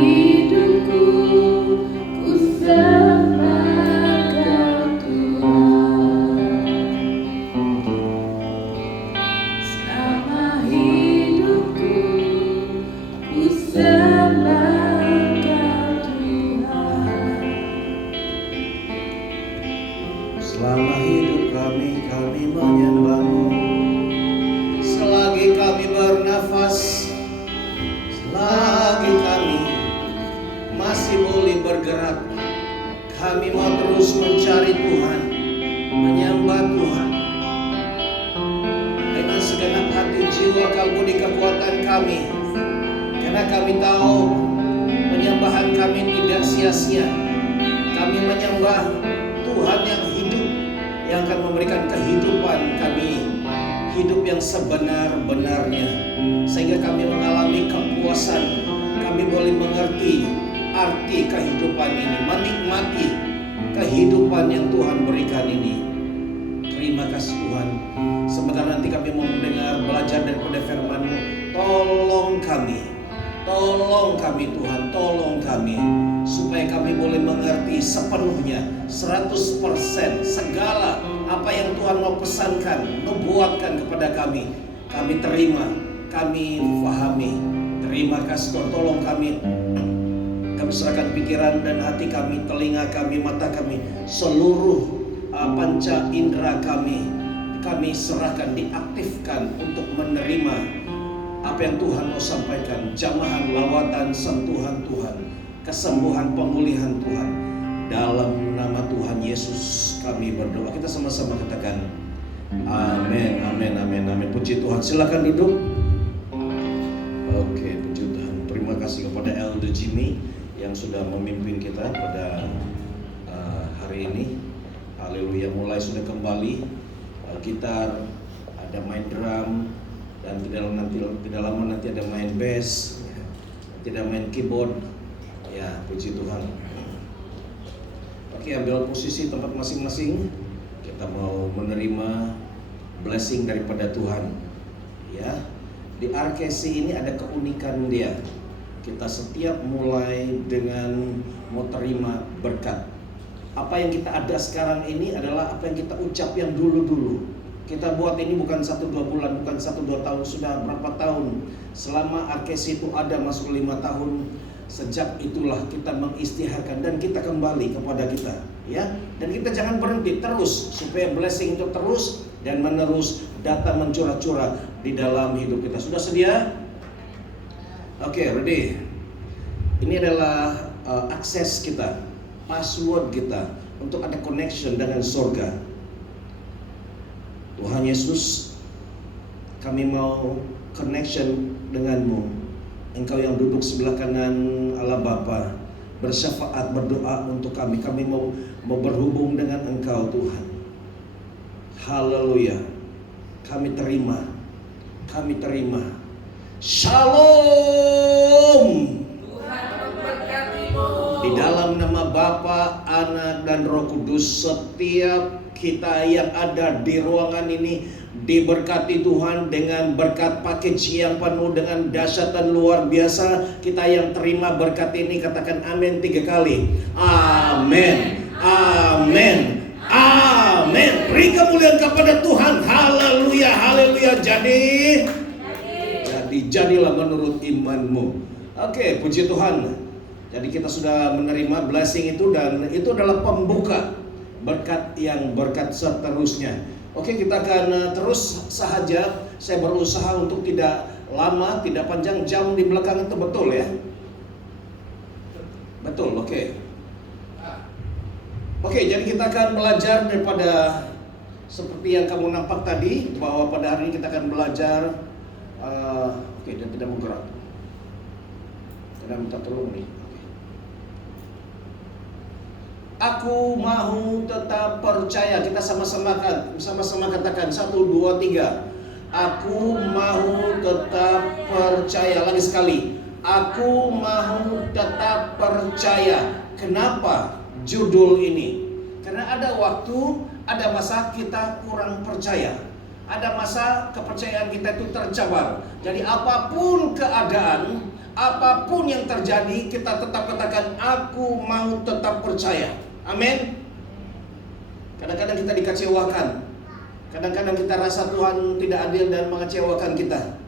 hidupku ku sembah Kau Tuhan. Selama hidupku ku sembah Kau Tuhan. Selama hidup kami menyembah-Mu. Selagi kami bernafas, selagi kami masih boleh bergerak, kami mau terus mencari Tuhan, menyembah Tuhan dengan segenap hati, jiwa, kalbu, di kekuatan kami. Karena kami tahu penyembahan kami tidak sia-sia. Kami menyembah Tuhan yang hidup, yang akan memberikan kehidupan kami, hidup yang sebenar-benarnya, sehingga kami mengalami kepuasan. Kami boleh mengerti arti kehidupan ini, menikmati kehidupan yang Tuhan berikan ini. Terima kasih Tuhan. Sebentar nanti kami mau mendengar, belajar daripada firman-Mu. Tolong kami Tuhan, tolong kami, supaya kami boleh mengerti sepenuhnya, 100% segala apa yang Tuhan mau pesankan, nubuatkan kepada kami. Kami terima, kami fahami. Terima kasih Tuhan, tolong kami. Kami serahkan pikiran dan hati kami, telinga kami, mata kami, seluruh panca indera kami serahkan, diaktifkan untuk menerima apa yang Tuhan mau sampaikan. Jamahan, lawatan, sentuhan Tuhan, kesembuhan, pemulihan Tuhan. Dalam nama Tuhan Yesus kami berdoa. Kita sama-sama katakan amin, amin, amin, amin. Puji Tuhan. Silakan duduk. Oke, puji Tuhan. Terima kasih kepada Elder Jimmy yang sudah memimpin kita pada hari ini. Haleluya. Mulai sudah kembali gitar, ada main drum, dan tidak lama nanti ada main bass, tidak main keyboard. Ya, puji Tuhan. Oke, ambil posisi tempat masing-masing. Kita mau menerima blessing daripada Tuhan. Ya, di RKC ini ada keunikan dia. Kita setiap mulai dengan mau terima berkat. Apa yang kita ada sekarang ini adalah apa yang kita ucap yang dulu-dulu. Kita buat ini bukan 1-2 bulan, bukan 1-2 tahun, sudah berapa tahun. Selama RKC itu ada, masuk 5 tahun. Sejak itulah kita mengistiharkan dan kita kembali kepada kita, ya. Dan kita jangan berhenti, terus, supaya blessing itu terus dan menerus datang mencurah-curah di dalam hidup kita. Sudah sedia? Oke, ready. Ini adalah akses kita, password kita untuk ada connection dengan surga. Tuhan Yesus, kami mau connection denganmu. Engkau yang duduk sebelah kanan Allah Bapa, bersyafaat, berdoa untuk kami. Kami mau berhubung dengan Engkau Tuhan. Haleluya. Kami terima. Shalom. Tuhan memberkatimu. Di dalam nama Bapa, Anak, dan Roh Kudus, setiap kita yang ada di ruangan ini diberkati Tuhan dengan berkat package yang penuh dengan dahsyat dan luar biasa. Kita yang terima berkat ini katakan amin 3 kali. Amin, amin, amin. Beri kemuliaan kepada Tuhan. Haleluya, haleluya. Jadilah menurut imanmu. Oke, puji Tuhan. Jadi kita sudah menerima blessing itu, dan itu adalah pembuka berkat yang berkat seterusnya. Oke, kita akan terus sahaja. Saya berusaha untuk tidak lama, tidak panjang. Jam di belakang itu betul ya? Betul, oke. Oke, jadi kita akan belajar daripada seperti yang kamu nampak tadi, bahwa pada hari ini kita akan belajar. Oke, dia tidak bergerak. Tidak minta tolong nih. Aku mau tetap percaya. Kita sama-sama katakan 1, 2, 3. Aku mau tetap percaya. Lagi sekali. Aku mau tetap percaya. Kenapa judul ini? Karena ada waktu, ada masa kita kurang percaya. ada masa kepercayaan kita itu tercabar. Jadi apapun keadaan, apapun yang terjadi, kita tetap katakan, aku mau tetap percaya. Amin. Kadang-kadang kita dikecewakan. Kadang-kadang kita rasa Tuhan tidak adil dan mengecewakan kita.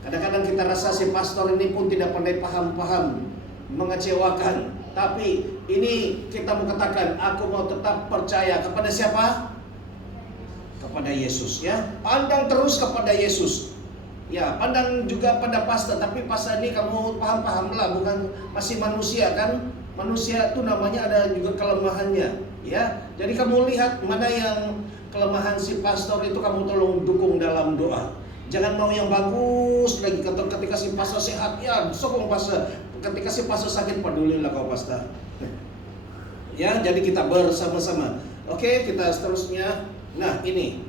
Kadang-kadang kita rasa si pastor ini pun tidak pandai paham-paham, mengecewakan. Tapi ini kita mau katakan, aku mau tetap percaya kepada siapa? Kepada Yesus, ya. Pandang terus kepada Yesus. Ya, pandang juga pada pastor, tapi pastor ini kamu paham-paham lah, bukan masih manusia kan? Manusia itu namanya ada juga kelemahannya, ya. Jadi kamu lihat mana yang kelemahan si pastor itu, kamu tolong dukung dalam doa. Jangan mau yang bagus lagi. Ketika si pastor sehat, ya sokong pastor. Ketika si pastor sakit, pedulilah kau pastor. Ya, jadi kita bersama-sama. Oke, kita seterusnya. Nah, ini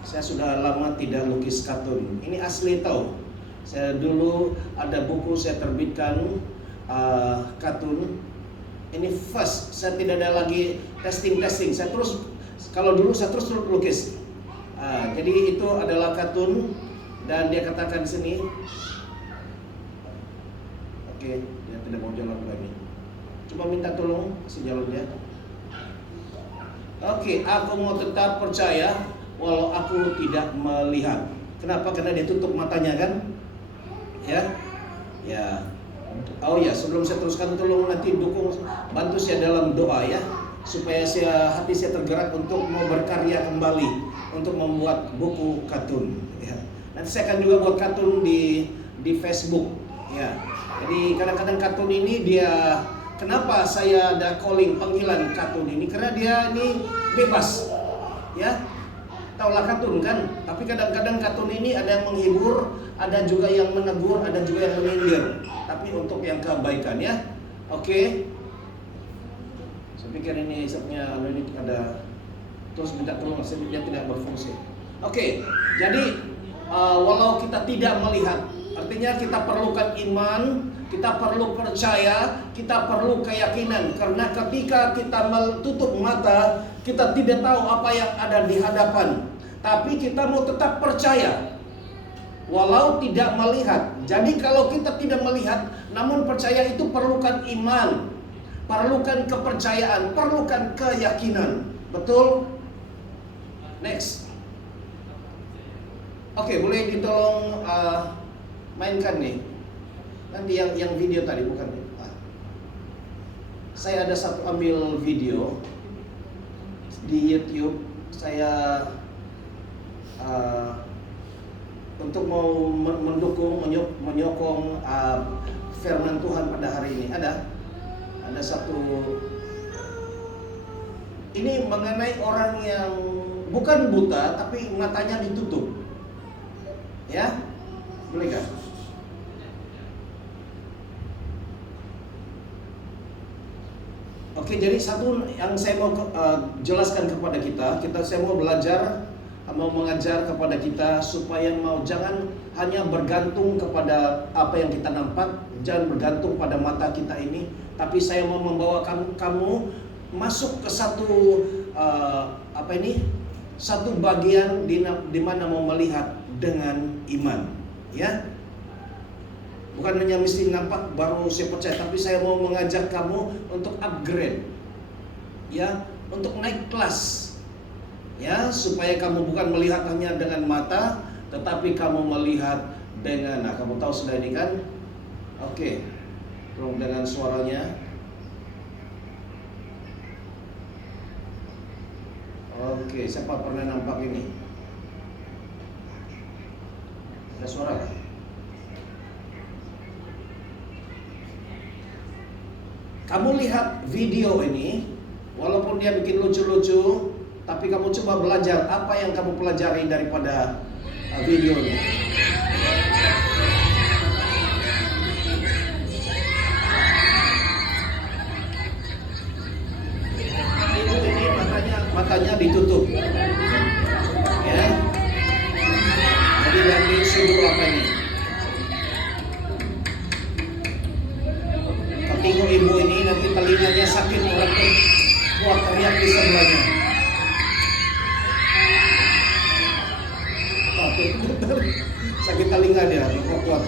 saya sudah lama tidak lukis kartun. Ini asli tau. Saya dulu ada buku saya terbitkan kartun. Ini first. Saya tidak ada lagi testing. Saya terus, kalau dulu saya terus lukis. Jadi itu adalah kartun dan dia katakan di sini. Oke, dia tidak mau jalan lagi. Coba minta tolong si jalan dia. Oke, aku mau tetap percaya walau aku tidak melihat. Kenapa? Karena dia tutup matanya kan? Ya. Oh ya, sebelum saya teruskan, tolong nanti dukung, bantu saya dalam doa ya, supaya hati saya tergerak untuk mau berkarya kembali, untuk membuat buku kartun. Ya. Nanti saya akan juga buat kartun di Facebook. Ya. Jadi kadang-kadang kartun ini dia, kenapa saya ada panggilan kartun ini? Karena dia ini bebas, ya. Taulah kartun kan? Tapi kadang-kadang kartun ini ada yang menghibur, ada juga yang menegur, ada juga yang menyindir. Tapi untuk yang kebaikan ya. Oke. Saya pikir ini sebenarnya ini ada terus minta tolong, dia tidak berfungsi. Oke. Jadi walau kita tidak melihat, artinya kita perlukan iman, kita perlu percaya, kita perlu keyakinan. Karena ketika kita tutup mata, kita tidak tahu apa yang ada di hadapan. Tapi kita mau tetap percaya walau tidak melihat. Jadi kalau kita tidak melihat namun percaya, itu perlukan iman, perlukan kepercayaan, perlukan keyakinan. Betul? Next. Oke, boleh ditolong mainkan nih. Nanti yang video tadi bukan. Saya ada satu ambil video di YouTube. Saya untuk mau mendukung, menyokong firman Tuhan pada hari ini. Ada satu, ini mengenai orang yang bukan buta tapi matanya ditutup. Ya, boleh gak? Oke, jadi satu yang saya mau jelaskan kepada saya mau belajar, mau mengajar kepada kita supaya jangan hanya bergantung kepada apa yang kita nampak, jangan bergantung pada mata kita ini, tapi saya mau membawa kamu masuk ke satu satu bagian di mana mau melihat dengan iman, ya. Bukan hanya mesti nampak baru saya percaya, tapi saya mau mengajak kamu untuk upgrade, ya, untuk naik kelas. Ya, supaya kamu bukan melihat hanya dengan mata, tetapi kamu melihat dengan, kamu tahu sudah ini kan? Oke, tolong dengan suaranya. Oke, siapa pernah nampak ini? Ada suara kan? Kamu lihat video ini, walaupun dia bikin lucu-lucu, tapi kamu coba belajar apa yang kamu pelajari daripada videonya. Ibu ini matanya ditutup, ya. Jadi yang disuruh apa ini? Ketika ibu ini nanti telinganya sakit, orang buat teriak di sebelahnya. Sakit telinga dia, kuat.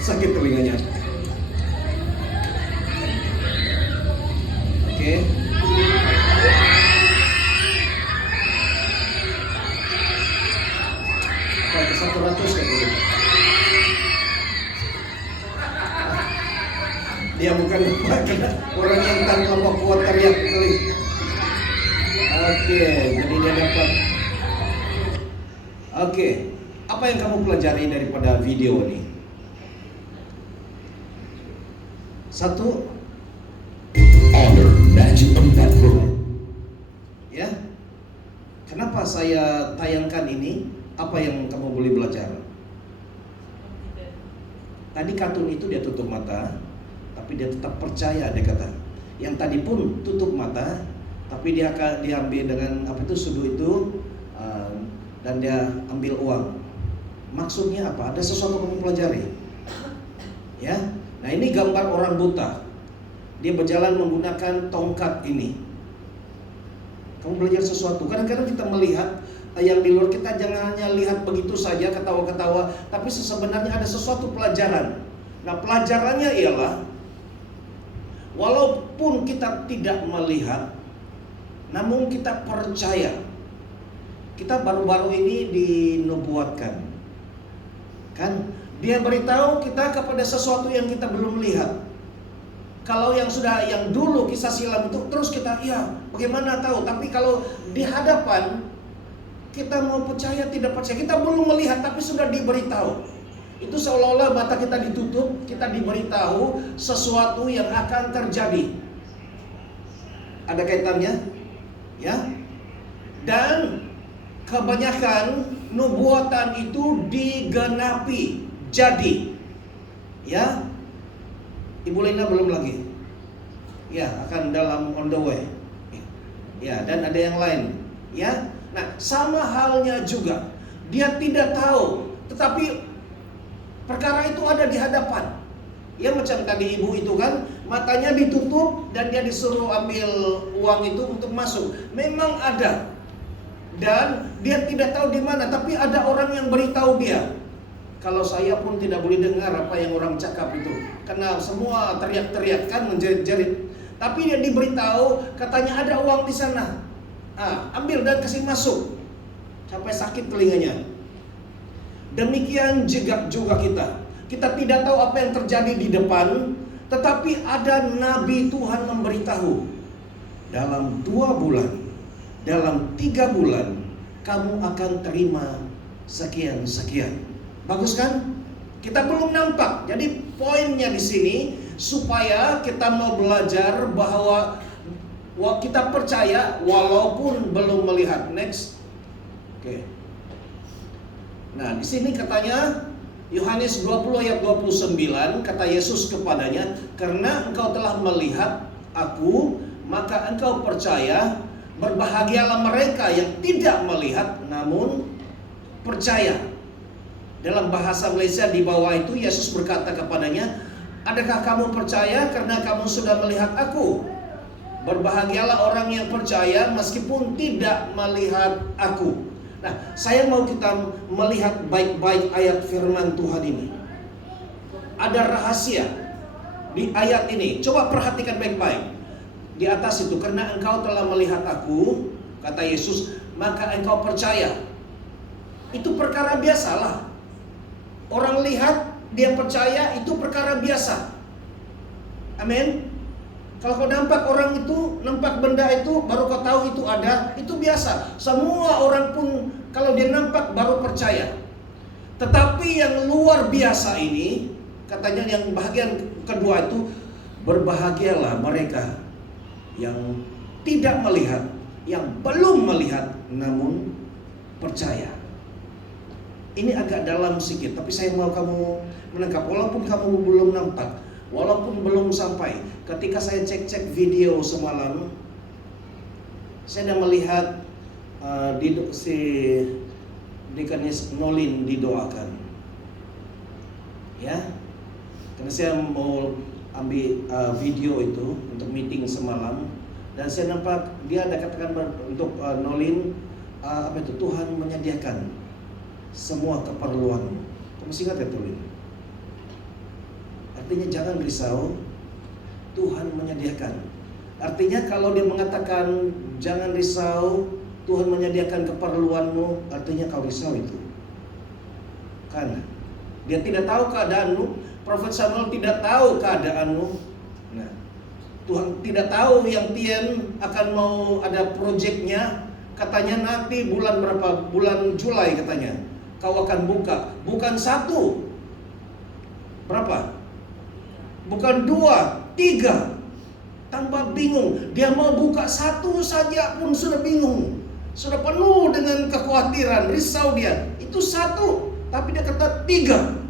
Sakit telinganya. Oke. Pakai 100 kayak gitu. Dia bukan orang yang tanpa kuat teriak kali. Oke, jadi dia dapat. Oke, apa yang kamu pelajari daripada video ini? Satu, Honor Magic 4 Pro. ya. Kenapa saya tayangkan ini? Apa yang kamu boleh belajar? Tadi kartun itu dia tutup mata, tapi dia tetap percaya, dia kata. Yang tadi pun tutup mata, tapi dia akan diambil dengan apa itu sudu itu, dan dia ambil uang. Maksudnya apa? Ada sesuatu kamu pelajari, ya. Nah ini gambar orang buta. Dia berjalan menggunakan tongkat ini. Kamu belajar sesuatu. Kadang-kadang kita melihat yang di luar, kita jangan hanya lihat begitu saja ketawa-ketawa, tapi sebenarnya ada sesuatu pelajaran. Nah pelajarannya ialah, walaupun kita tidak melihat, namun kita percaya. Kita baru-baru ini dinubuatkan, kan? Dia beritahu kita kepada sesuatu yang kita belum lihat. Kalau yang dulu kisah silam itu terus kita, ya bagaimana tahu? Tapi kalau di hadapan kita mau percaya tidak percaya, kita belum melihat tapi sudah diberitahu. Itu seolah-olah mata kita ditutup, kita diberitahu sesuatu yang akan terjadi. Ada kaitannya, ya. Dan kebanyakan nubuatan itu digenapi. Jadi, ya, Ibu Lina belum lagi, ya akan dalam on the way, ya, dan ada yang lain, ya. Nah, sama halnya juga, dia tidak tahu, tetapi perkara itu ada di hadapan. Ya macam tadi ibu itu kan, matanya ditutup dan dia disuruh ambil uang itu untuk masuk. Memang ada, dan dia tidak tahu di mana, tapi ada orang yang beritahu dia. Kalau saya pun tidak boleh dengar apa yang orang cakap itu, karena semua teriak-teriak kan, menjerit-jerit. Tapi dia diberitahu, katanya ada uang di sana. Ambil dan kasih masuk. Sampai sakit telinganya. Demikian juga kita. Kita tidak tahu apa yang terjadi di depan, tetapi ada nabi Tuhan memberitahu, dalam 2 bulan, dalam 3 bulan, kamu akan terima sekian-sekian. Bagus kan? Kita belum nampak. Jadi poinnya di sini supaya kita mau belajar bahwa kita percaya walaupun belum melihat. Next. Oke. Nah, di sini katanya Yohanes 20 ayat 29, kata Yesus kepadanya, "Karena engkau telah melihat aku, maka engkau percaya. Berbahagialah mereka yang tidak melihat namun percaya." Dalam bahasa Malaysia di bawah itu Yesus berkata kepadanya, "Adakah kamu percaya karena kamu sudah melihat aku? Berbahagialah orang yang percaya meskipun tidak melihat aku." Nah, saya mau kita melihat baik-baik ayat firman Tuhan ini. Ada rahasia di ayat ini. Coba perhatikan baik-baik. Di atas itu, "Karena engkau telah melihat aku," kata Yesus, "maka engkau percaya." Itu perkara biasalah. Orang lihat, dia percaya, itu perkara biasa. Amin. Kalau kau nampak orang itu, nampak benda itu, baru kau tahu itu ada, itu biasa. Semua orang pun kalau dia nampak baru percaya. Tetapi yang luar biasa ini, katanya yang bagian kedua itu, berbahagialah mereka yang tidak melihat, yang belum melihat namun percaya. Ini agak dalam sedikit, tapi saya mau kamu menangkap. Walaupun kamu belum nampak, walaupun belum sampai. Ketika saya cek-cek video semalam, saya sudah melihat si Deaconess Nolin didoakan. Ya, karena saya mau ambil video itu untuk meeting semalam, dan saya nampak dia ada katakan untuk Nolin, Tuhan menyediakan semua keperluan. Kamu ingat ya Nolin? Artinya jangan risau, Tuhan menyediakan. Artinya kalau dia mengatakan jangan risau, Tuhan menyediakan keperluanmu, artinya kau risau itu. Kan? Dia tidak tahu keadaanmu, Prophet Samuel tidak tahu keadaanmu. Nah, Tuhan tidak tahu yang Tien akan mau ada proyeknya. Katanya nanti bulan berapa? Bulan Julai katanya. Kau akan buka. Bukan 1. Berapa? Bukan 2, 3. Tambah bingung. Dia mau buka 1 saja pun sudah bingung. Sudah penuh dengan kekhawatiran, risau dia. Itu 1, tapi dia kata 3.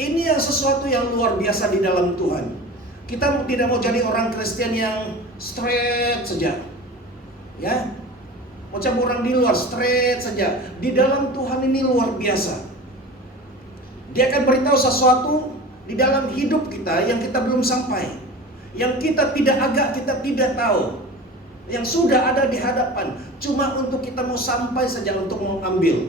Ini yang sesuatu yang luar biasa di dalam Tuhan. Kita tidak mau jadi orang Kristen yang straight saja. Ya. Macam orang di luar straight saja. Di dalam Tuhan ini luar biasa. Dia akan beritahu sesuatu di dalam hidup kita yang kita belum sampai. Yang kita tidak tahu. Yang sudah ada di hadapan. Cuma untuk kita mau sampai saja untuk mau ambil.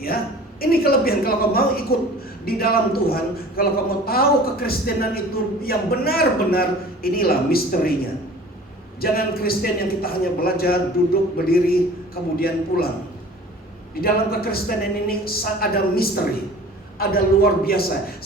Ya. Ini kelebihan kalau kamu mau ikut di dalam Tuhan, kalau kamu tahu kekristenan itu yang benar-benar, inilah misterinya. Jangan Kristen yang kita hanya belajar, duduk, berdiri, kemudian pulang. Di dalam kekristenan ini ada misteri, ada luar biasa.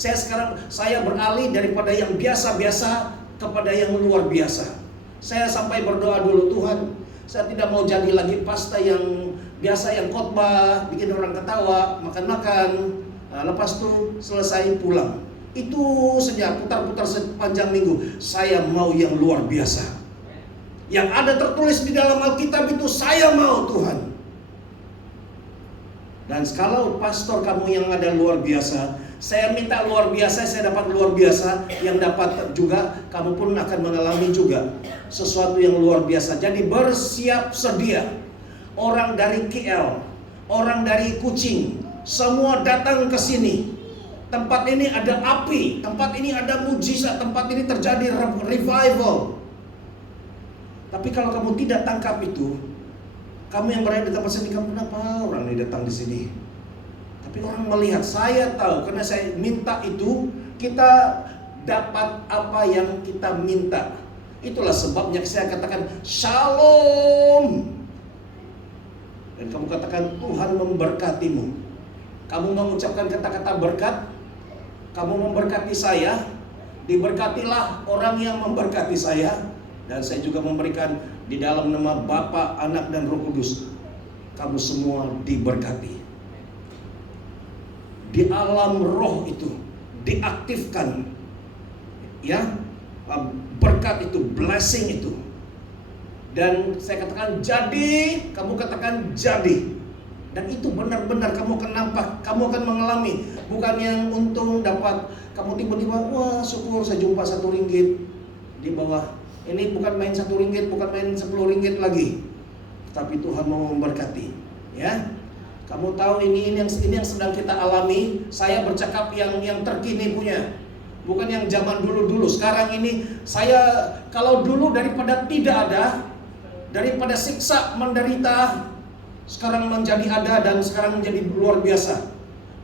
Saya beralih daripada yang biasa-biasa kepada yang luar biasa. Saya sampai berdoa dulu, Tuhan, saya tidak mau jadi lagi pasta yang biasa, yang khotbah, bikin orang ketawa, makan-makan, lepas itu selesai pulang. Itu saja, putar-putar sepanjang minggu. Saya mau yang luar biasa. Yang ada tertulis di dalam Alkitab itu saya mau, Tuhan. Dan kalau pastor kamu yang ada luar biasa, saya minta luar biasa, saya dapat luar biasa, yang dapat juga kamu pun akan mengalami juga sesuatu yang luar biasa. Jadi bersiap sedia. Orang dari KL, orang dari Kucing, semua datang ke sini. Tempat ini ada api, tempat ini ada mujizat, tempat ini terjadi revival. Tapi kalau kamu tidak tangkap itu, kamu yang berada di tempat sini, kamu kenapa orang ini datang di sini? Tapi orang melihat, saya tahu, karena saya minta itu, kita dapat apa yang kita minta. Itulah sebabnya saya katakan shalom. Dan kamu katakan Tuhan memberkatimu. Kamu mengucapkan kata-kata berkat, kamu memberkati saya, diberkatilah orang yang memberkati saya. Dan saya juga memberikan di dalam nama Bapa, Anak, dan Roh Kudus, kamu semua diberkati. Di alam roh itu diaktifkan, ya, berkat itu, blessing itu. Dan saya katakan jadi, kamu katakan jadi. Dan itu benar-benar kamu akan nampak, kamu akan mengalami. Bukan yang untung dapat, kamu tiba-tiba, wah syukur saya jumpa 1 ringgit di bawah. Ini bukan main 1 ringgit, bukan main 10 ringgit lagi. Tapi Tuhan mau memberkati. Ya, kamu tahu ini yang sedang kita alami. Saya bercakap yang terkini punya. Bukan yang zaman dulu-dulu. Sekarang ini saya, kalau dulu daripada tidak ada, daripada siksa menderita, sekarang menjadi ada, dan sekarang menjadi luar biasa.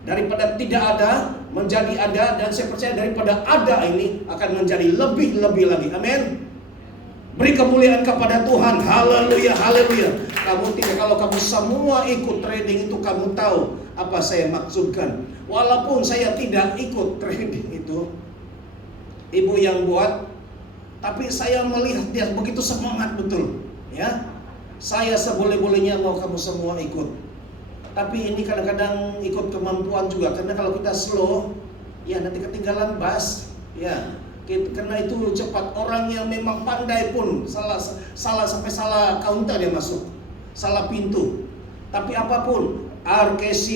Daripada tidak ada menjadi ada, dan saya percaya daripada ada ini akan menjadi lebih-lebih lagi. Amin. Beri kemuliaan kepada Tuhan. Haleluya, haleluya. Kamu tidak, kalau kamu semua ikut trading itu, kamu tahu apa saya maksudkan. Walaupun saya tidak ikut trading itu, ibu yang buat, tapi saya melihat dia begitu semangat betul. Ya, saya seboleh-bolehnya mau kamu semua ikut. Tapi ini kadang-kadang ikut kemampuan juga, karena kalau kita slow, ya nanti ketinggalan bus. Ya, karena itu cepat. Orang yang memang pandai pun salah sampai salah counter dia masuk, salah pintu. Tapi apapun, RKC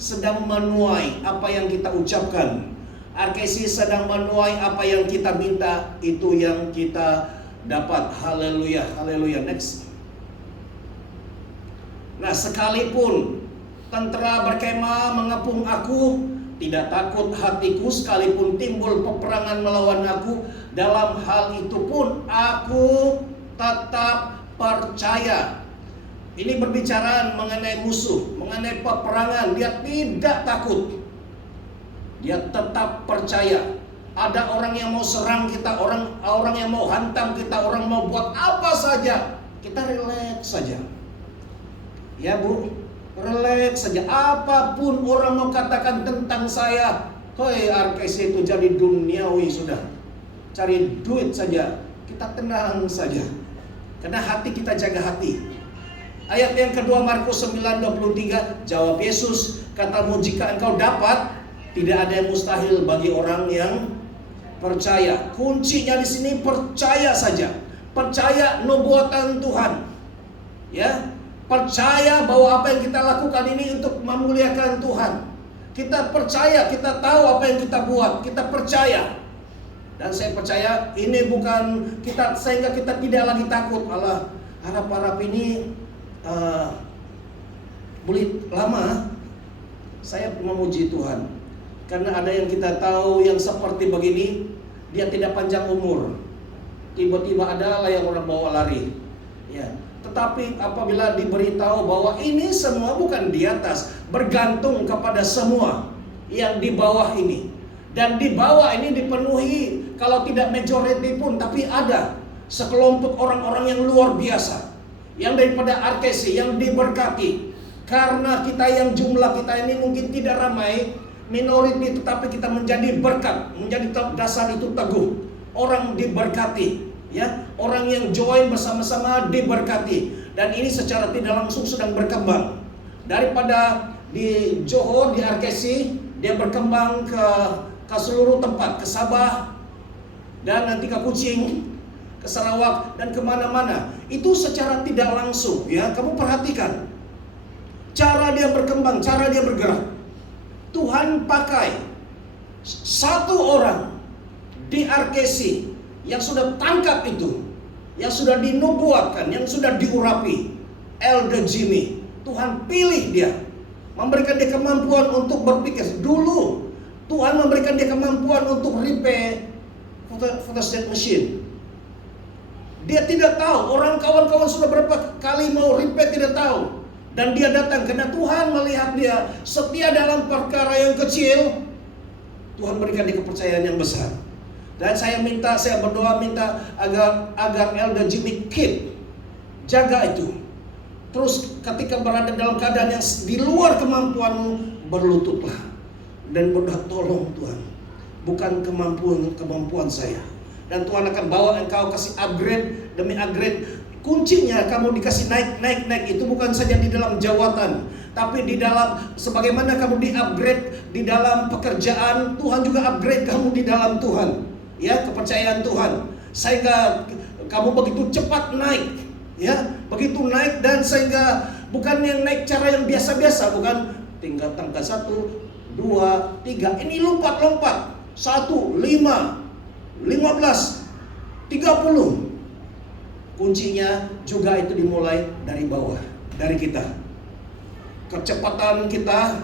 sedang menuai apa yang kita ucapkan. RKC sedang menuai apa yang kita minta, itu yang kita dapat. Haleluya, haleluya. Next. Nah, sekalipun tentara berkemah mengepung aku, tidak takut hatiku, sekalipun timbul peperangan melawan aku, dalam hal itu pun aku tetap percaya. Ini berbicara mengenai musuh, mengenai peperangan. Dia tidak takut. Dia tetap percaya. Ada orang yang mau serang kita, orang yang mau hantam kita, orang mau buat apa saja, kita relax saja. Ya Bu, relax saja. Apapun orang mau katakan tentang saya, hei RKC itu jadi duniawi sudah. Cari duit saja, kita tenang saja. Karena hati kita jaga hati. Ayat yang kedua Markus 9:23, jawab Yesus, katamu jika engkau dapat, tidak ada yang mustahil bagi orang yang percaya. Kuncinya di sini percaya saja. Percaya nubuatan Tuhan. Ya, percaya bahwa apa yang kita lakukan ini untuk memuliakan Tuhan. Kita percaya, kita tahu apa yang kita buat, kita percaya. Dan saya percaya ini bukan kita, sehingga kita tidak lagi takut. Allah, harap-harap ini bulit lama. Saya memuji Tuhan. Karena ada yang kita tahu yang seperti begini, dia tidak panjang umur. Tiba-tiba ada lah yang orang bawa lari. Ya. Tetapi apabila diberitahu bahwa ini semua bukan di atas, bergantung kepada semua yang di bawah ini. Dan di bawah ini dipenuhi, kalau tidak majority pun, tapi ada sekelompok orang-orang yang luar biasa, yang daripada RKC, yang diberkati. Karena kita yang jumlah kita ini mungkin tidak ramai, minority, tetapi kita menjadi berkat, menjadi dasar itu teguh. Orang diberkati, ya, orang yang join bersama-sama diberkati. Dan ini secara tidak langsung sedang berkembang. Daripada di Johor, di RKC, dia berkembang ke seluruh tempat, ke Sabah, dan nanti ke Kuching, ke Sarawak, dan kemana-mana. Itu secara tidak langsung, ya. Kamu perhatikan cara dia berkembang, cara dia bergerak. Tuhan pakai satu orang di RKC yang sudah tangkap itu, yang sudah dinubuatkan, yang sudah diurapi, Elder Jimmy. Tuhan pilih dia, memberikan dia kemampuan untuk berpikir. Dulu Tuhan memberikan dia kemampuan untuk repair photostat machine. Dia tidak tahu, orang kawan-kawan sudah berapa kali mau repair, tidak tahu. Dan dia datang karena Tuhan melihat dia setia dalam perkara yang kecil. Tuhan berikan dia kepercayaan yang besar. Dan saya berdoa minta agar Elder Jimmy keep, jaga itu. Terus ketika berada dalam keadaan yang di luar kemampuanmu, berlututlah dan berdoa, tolong Tuhan, bukan kemampuan saya. Dan Tuhan akan bawa engkau kasih upgrade demi upgrade. Kuncinya kamu dikasih naik itu bukan saja di dalam jawatan, tapi di dalam sebagaimana kamu di-upgrade di dalam pekerjaan, Tuhan juga upgrade kamu di dalam Tuhan. Ya, kepercayaan Tuhan. Sehingga kamu begitu cepat naik, ya, begitu naik, dan sehingga bukan yang naik cara yang biasa-biasa, bukan tinggal tangga 1, 2, 3. Ini lompat-lompat. 1, 5, 15, 30. Kuncinya juga itu dimulai dari bawah, dari kita. Kecepatan kita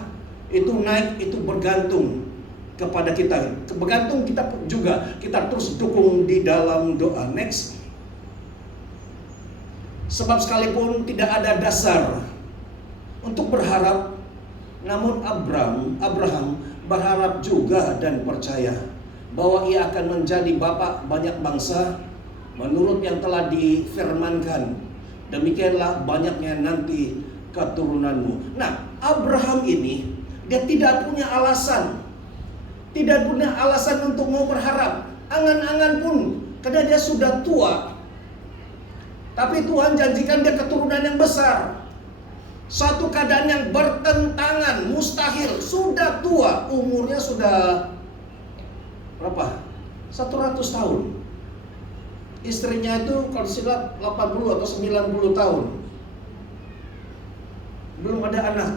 itu naik, itu bergantung kepada kita. Bergantung kita juga, kita terus dukung di dalam doa. Next. Sebab sekalipun tidak ada dasar untuk berharap, namun Abraham berharap juga dan percaya bahwa ia akan menjadi bapa banyak bangsa, menurut yang telah difirmankan, demikianlah banyaknya nanti keturunanmu. Nah, Abraham ini dia tidak punya alasan, untuk mau berharap, angan-angan pun, karena dia sudah tua. Tapi Tuhan janjikan dia keturunan yang besar. Satu keadaan yang bertentangan, mustahil, sudah tua, umurnya sudah berapa? 100 tahun. Istrinya itu kalau silap 80 atau 90 tahun. Belum ada anak.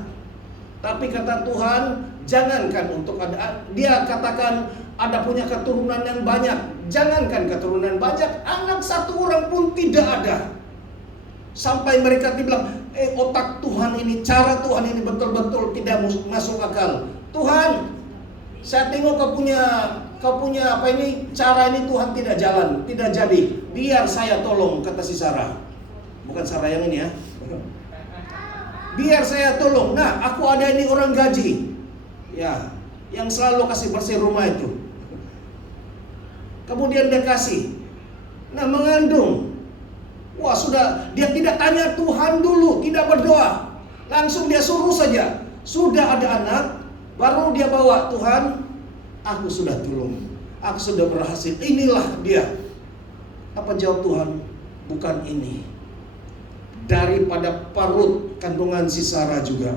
Tapi kata Tuhan, jangankan untuk ada, dia katakan ada punya keturunan yang banyak. Jangankan keturunan banyak, anak satu orang pun tidak ada. Sampai mereka dibilang, otak Tuhan ini, cara Tuhan ini betul-betul tidak masuk akal. Tuhan, saya tengok kau punya apa ini, cara ini Tuhan tidak jalan, tidak jadi. Biar saya tolong, kata si Sarah. Bukan Sarah yang ini ya. Biar saya tolong. Nah, aku ada ini orang gaji. Ya, yang selalu kasih bersih rumah itu. Kemudian dia kasih. Nah, mengandung. Wah, sudah, dia tidak tanya Tuhan dulu, tidak berdoa. Langsung dia suruh saja. Sudah ada anak, baru dia bawa, Tuhan, aku sudah tolong. Aku sudah berhasil. Inilah dia. Apa jawab Tuhan? Bukan ini. Daripada parut kandungan si Sarah juga.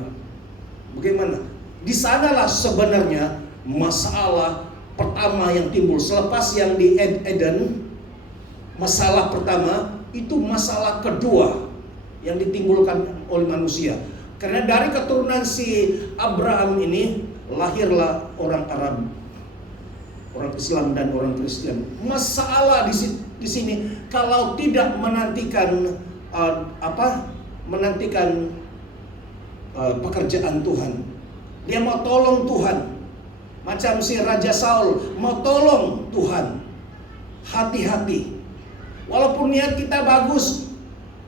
Bagaimana? Di sanalah sebenarnya masalah pertama yang timbul selepas yang di Eden. Masalah pertama itu masalah kedua yang ditimbulkan oleh manusia. Karena dari keturunan si Abraham ini lahirlah orang Arab, orang Islam dan orang Kristen. Masalah di sini kalau tidak menantikan pekerjaan Tuhan. Dia mau tolong Tuhan. Macam si Raja Saul mau tolong Tuhan. Hati-hati. Walaupun niat kita bagus,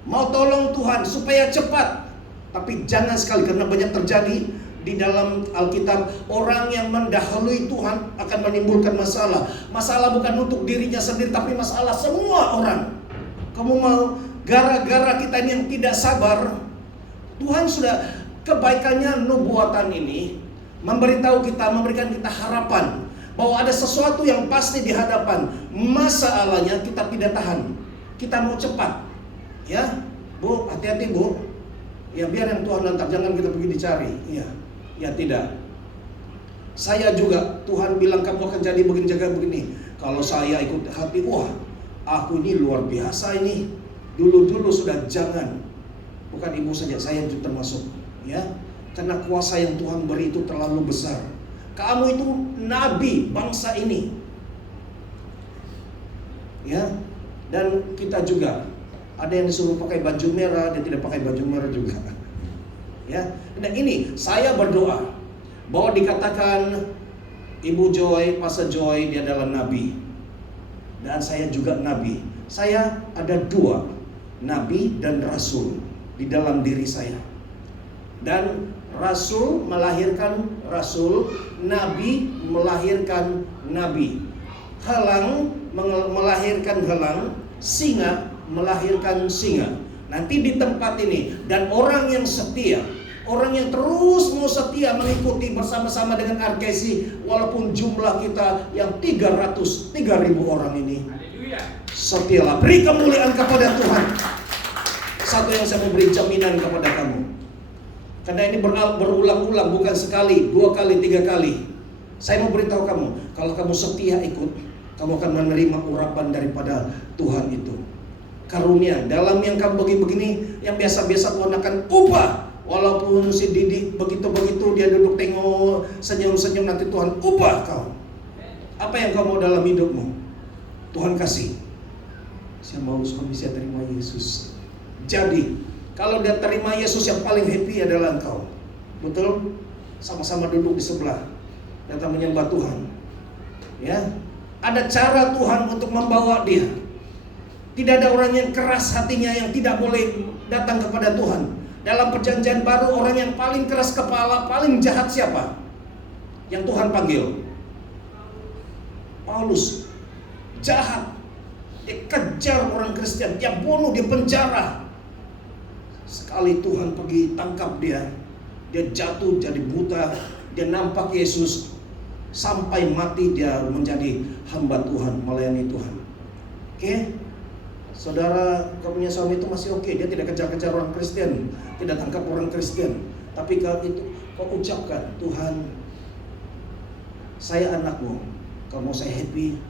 mau tolong Tuhan supaya cepat. Tapi jangan sekali, karena banyak terjadi di dalam Alkitab, orang yang mendahului Tuhan akan menimbulkan masalah. Masalah bukan untuk dirinya sendiri, tapi masalah semua orang. Kamu mau gara-gara kita ini yang tidak sabar, Tuhan sudah kebaikannya nubuatan ini memberitahu kita, memberikan kita harapan bahwa ada sesuatu yang pasti di hadapan. Masalahnya kita tidak tahan, kita mau cepat. Ya, Bu, hati-hati Bu. Ya, biar yang Tuhan lantar, jangan kita pergi dicari. Ya tidak. Saya juga, Tuhan bilang kamu akan jadi begini, jaga begini. Kalau saya ikut hati, wah, aku ini luar biasa ini. Dulu sudah jangan. Bukan ibu saja, saya juga termasuk. Ya, karena kuasa yang Tuhan beri itu terlalu besar. Kamu itu nabi bangsa ini. Ya, dan kita juga. Ada yang disuruh pakai baju merah, dia tidak pakai baju merah juga. Ya, nah ini saya berdoa bahwa dikatakan Ibu Joy, Pastor Joy, dia adalah nabi. Dan saya juga nabi. Saya ada dua, nabi dan rasul di dalam diri saya. Dan rasul melahirkan rasul, nabi melahirkan nabi. Helang melahirkan helang, singa melahirkan singa. Nanti di tempat ini, dan orang yang setia, orang yang terus mau setia mengikuti bersama-sama dengan RKC, walaupun jumlah kita yang 3.000 orang ini. Setialah, beri kemuliaan kepada Tuhan. Satu yang saya mau beri jaminan kepada kamu, karena ini berulang-ulang, bukan sekali, 2 kali, 3 kali. Saya mau beritahu kamu, kalau kamu setia ikut, kamu akan menerima urapan daripada Tuhan itu. Karunia dalam yang kamu begini, yang biasa-biasa Tuhan akan ubah. Walaupun si Didi begitu-begitu, dia duduk tengok, senyum-senyum, nanti Tuhan ubah kau. Apa yang kau mau dalam hidupmu, Tuhan kasih. Saya mau suami saya terima Yesus. Jadi kalau dia terima Yesus, yang paling happy adalah engkau. Betul? Sama-sama duduk di sebelah, datang menyembah Tuhan. Ya, ada cara Tuhan untuk membawa dia. Tidak ada orang yang keras hatinya yang tidak boleh datang kepada Tuhan. Dalam perjanjian baru, orang yang paling keras kepala, paling jahat siapa? Yang Tuhan panggil Paulus. Jahat. Dia kejar orang Kristen, dia bunuh, dia penjara. Sekali Tuhan pergi tangkap dia, dia jatuh jadi buta, dia nampak Yesus. Sampai mati dia menjadi hamba Tuhan, melayani Tuhan. Oke? Saudara, kau punya suami itu masih oke, dia tidak kejar-kejar orang Kristen, tidak tangkap orang Kristen. Tapi kalau itu kau ucapkan, Tuhan, saya anakmu, kalau mau saya happy,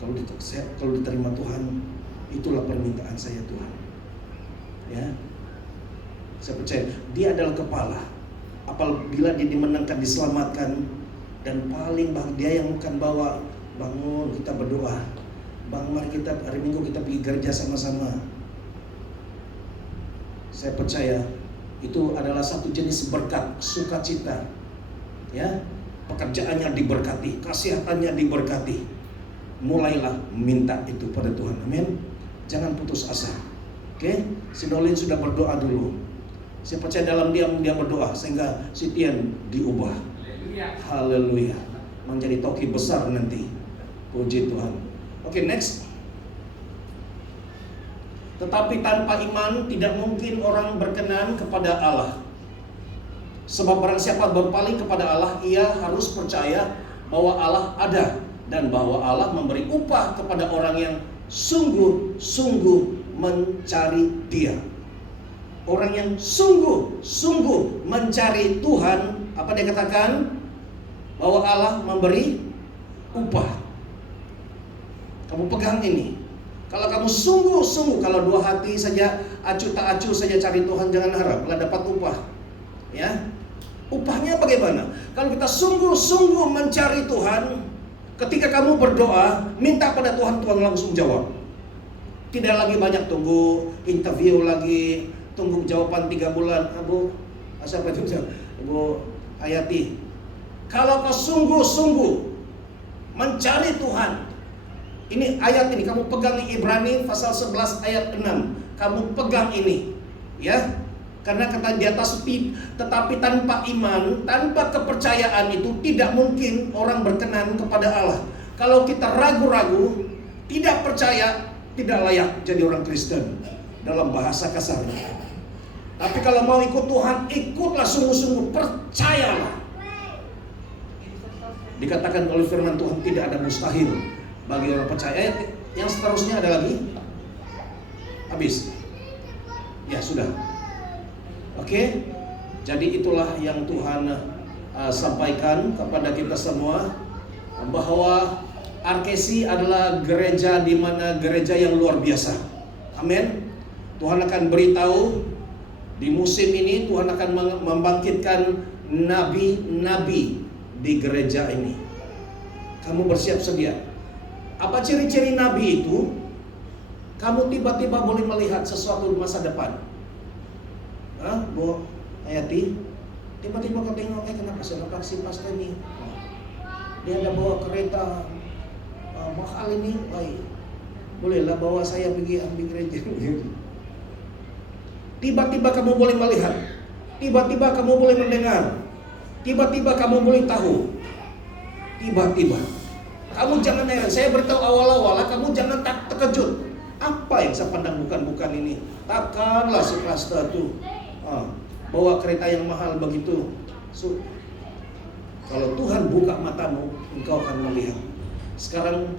kalau diterima Tuhan, itulah permintaan saya Tuhan. Ya, saya percaya dia adalah kepala. apabila dia dimenangkan, diselamatkan. Dan paling dia yang akan bawa, bangun kita berdoa, bang mari kita hari Minggu kita pergi gereja sama-sama. Saya percaya itu adalah satu jenis berkat, sukacita. Ya, pekerjaannya diberkati, kesehatannya diberkati. Mulailah minta itu pada Tuhan. Amin. Jangan putus asa. Oke, si Dolin sudah berdoa dulu. Saya percaya dalam diam dia berdoa sehingga si Tian diubah. Haleluya. Menjadi toki besar nanti. Puji Tuhan. Oke, next. Tetapi tanpa iman tidak mungkin orang berkenan kepada Allah. Sebab barang siapa berpaling kepada Allah, ia harus percaya bahwa Allah ada dan bahwa Allah memberi upah kepada orang yang sungguh-sungguh mencari Dia. Orang yang sungguh-sungguh mencari Tuhan, apa dia katakan? Bahwa Allah memberi upah. Kamu pegang ini. Kalau kamu sungguh-sungguh, kalau dua hati saja, acuh tak acuh saja cari Tuhan, jangan haraplah dapat upah. Ya, upahnya bagaimana? Kalau kita sungguh-sungguh mencari Tuhan, ketika kamu berdoa, minta pada Tuhan, Tuhan langsung jawab. Tidak lagi banyak tunggu interview lagi, tunggu jawaban 3 bulan. Bu, siapa itu? Bu Hayati. Kalau kau sungguh-sungguh mencari Tuhan, ini ayat ini kamu pegang, Ibrani pasal 11 ayat 6. Kamu pegang ini, ya. Karena kata di atas, tetapi tanpa iman, tanpa kepercayaan itu tidak mungkin orang berkenan kepada Allah. Kalau kita ragu-ragu, tidak percaya, tidak layak jadi orang Kristen dalam bahasa kasarnya. Tapi kalau mau ikut Tuhan, ikutlah sungguh-sungguh, percayalah. Dikatakan oleh firman Tuhan tidak ada mustahil bagi orang percaya. Yang seterusnya ada lagi. Habis. Ya sudah. Oke. Jadi itulah yang Tuhan sampaikan kepada kita semua, bahwa RKC adalah gereja di mana gereja yang luar biasa. Amin. Tuhan akan beritahu di musim ini, Tuhan akan membangkitkan nabi-nabi di gereja ini. Kamu bersiap sedia. Apa ciri-ciri nabi itu? Kamu tiba-tiba boleh melihat sesuatu di masa depan. Bu Hayati, tiba-tiba kau tengok, kenapa saya dapat si pastor ini? Dia ada bawa kereta mahal ini, bolehlah bawa saya pergi ambil gereja. Tiba-tiba kamu boleh melihat, tiba-tiba kamu boleh mendengar, tiba-tiba kamu boleh tahu. Tiba-tiba. Kamu jangan heran, saya beritahu awal-awal, kamu jangan terkejut. Apa yang saya pandang bukan ini? Takkanlah si pastor itu bawa kereta yang mahal begitu. Kalau Tuhan buka matamu, engkau akan melihat. Sekarang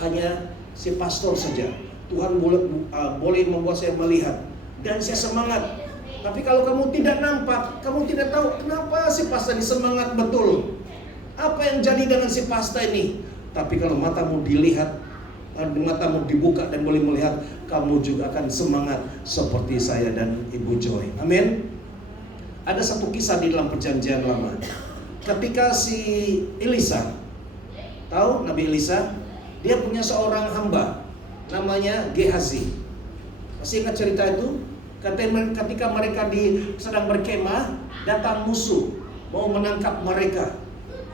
hanya si pastor saja. Tuhan boleh membuat saya melihat dan saya semangat. Tapi kalau kamu tidak nampak, kamu tidak tahu kenapa si pastor ini semangat betul. Apa yang jadi dengan si pastor ini? Tapi kalau matamu dilihat, matamu dibuka dan boleh melihat, kamu juga akan semangat seperti saya dan Ibu Joy. Amin. Ada satu kisah di dalam Perjanjian Lama. Ketika si Elisa, tahu Nabi Elisa, dia punya seorang hamba namanya Gehazi. Masih ingat cerita itu? Ketika mereka sedang berkemah, datang musuh mau menangkap mereka.